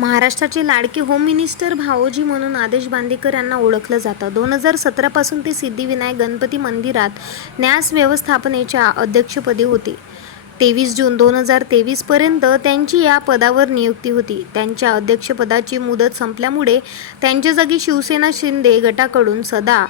महाराष्ट्राचे लाडके home minister भाओजी म्हणून आदेश बांदेकर यांना ओळखलं जातं. दोन हजार सतरापासून ते सिद्धिविनायक गणपती मंदिरात न्यास व्यवस्थापनेच्या अध्यक्षपदी होते. तेवीस जून दोन हजार तेवीसपर्यंत त्यांची या पदावर नियुक्ती होती. त्यांच्या अध्यक्षपदाची मुदत संपल्यामुळे त्यांच्या जागी शिवसेना शिंदे गटाकडून सदा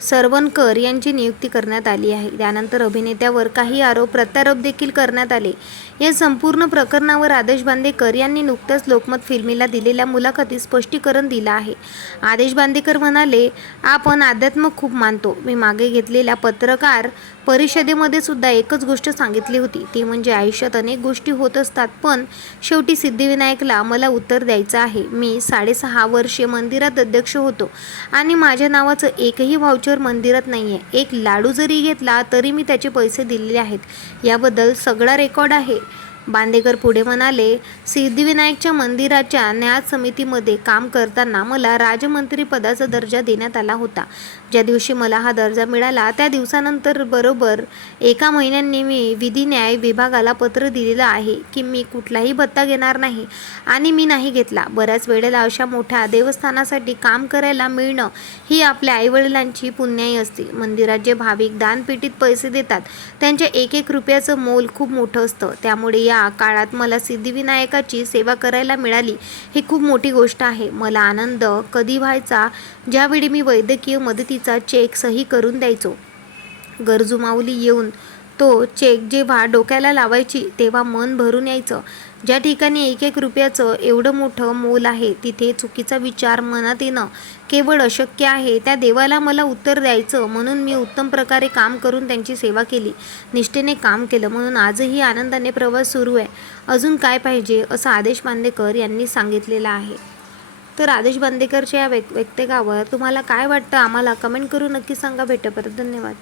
सरवणकर यांची नियुक्ती करण्यात आली आहे. त्यानंतर अभिनेत्यावर काही आरोप प्रत्यारोप देखील करण्यात आले. या संपूर्ण प्रकरणावर आदेश बांदेकर यांनी नुकत्याच लोकमत फिल्मीला दिलेल्या मुलाखतीत स्पष्टीकरण दिलं आहे. आदेश बांदेकर म्हणाले आपण अध्यात्म खूप मानतो. मी मागे घेतलेल्या पत्रकार परिषदेमध्ये सुद्धा एकच गोष्ट सांगितली होती. ती म्हणजे आयुष्यात अनेक गोष्टी होत असतात पण शेवटी सिद्धिविनायकला मला उत्तर द्यायचं आहे. मी साडेसहा वर्षे मंदिरात अध्यक्ष होतो आणि माझ्या नावाचं एकही व्हाउचर मंदिरात नाही आहे एक लाडू जरी घेतला तरी मी त्याचे पैसे दिलेले आहेत. याबद्दल सगळा रेकॉर्ड आहे. बांदेकर पुढे म्हणाले सिद्धिविनायकच्या मंदिराच्या न्याय समितीमध्ये काम करताना मला राजमंत्री पदाचा दर्जा देण्यात आला होता. ज्या दिवशी मला हा दर्जा मिळाला त्या दिवसानंतर बरोबर एका महिन्यांनी मी विधी न्याय विभागाला पत्र दिलेलं आहे की मी कुठलाही भत्ता घेणार नाही आणि मी नाही घेतला. बऱ्याच वेळेला अशा मोठ्या देवस्थानासाठी काम करायला मिळणं ही आपल्या आईवडिलांची पुण्याई असते. मंदिरात जे भाविक दानपेटीत पैसे देतात त्यांच्या एक एक रुपयाचं मोल खूप मोठं असतं. त्यामुळे या काळात मला सिद्धिविनायकाची सेवा करायला मिळाली ही खूप मोठी गोष्ट आहे. मला आनंद कधी व्हायचा? ज्यावेळी मी वैद्यकीय मदतीचा चेक सही करून द्यायचो. गरजू माऊली येऊन तो चेक जेव्हा डोक्याला लावायची तेव्हा मन भरून यायचं. ज्या ठिकाणी एक एक रुपयाचं एवढं मोठं मोल आहे तिथे चुकीचा विचार मनात येणं केवळ अशक्य आहे. त्या देवाला मला उत्तर द्यायचं म्हणून मी उत्तम प्रकारे काम करून त्यांची सेवा केली. निष्ठेने काम केलं म्हणून आजही आनंदाने प्रवास सुरू आहे. अजून काय पाहिजे असं आदेश बांदेकर यांनी सांगितलेलं आहे. तर आदेश बांदेकरच्या या व्यक् व्यक्तिकावर तुम्हाला काय वाटतं? आम्हाला कमेंट करून नक्की सांगा. भेटपर्यंत धन्यवाद.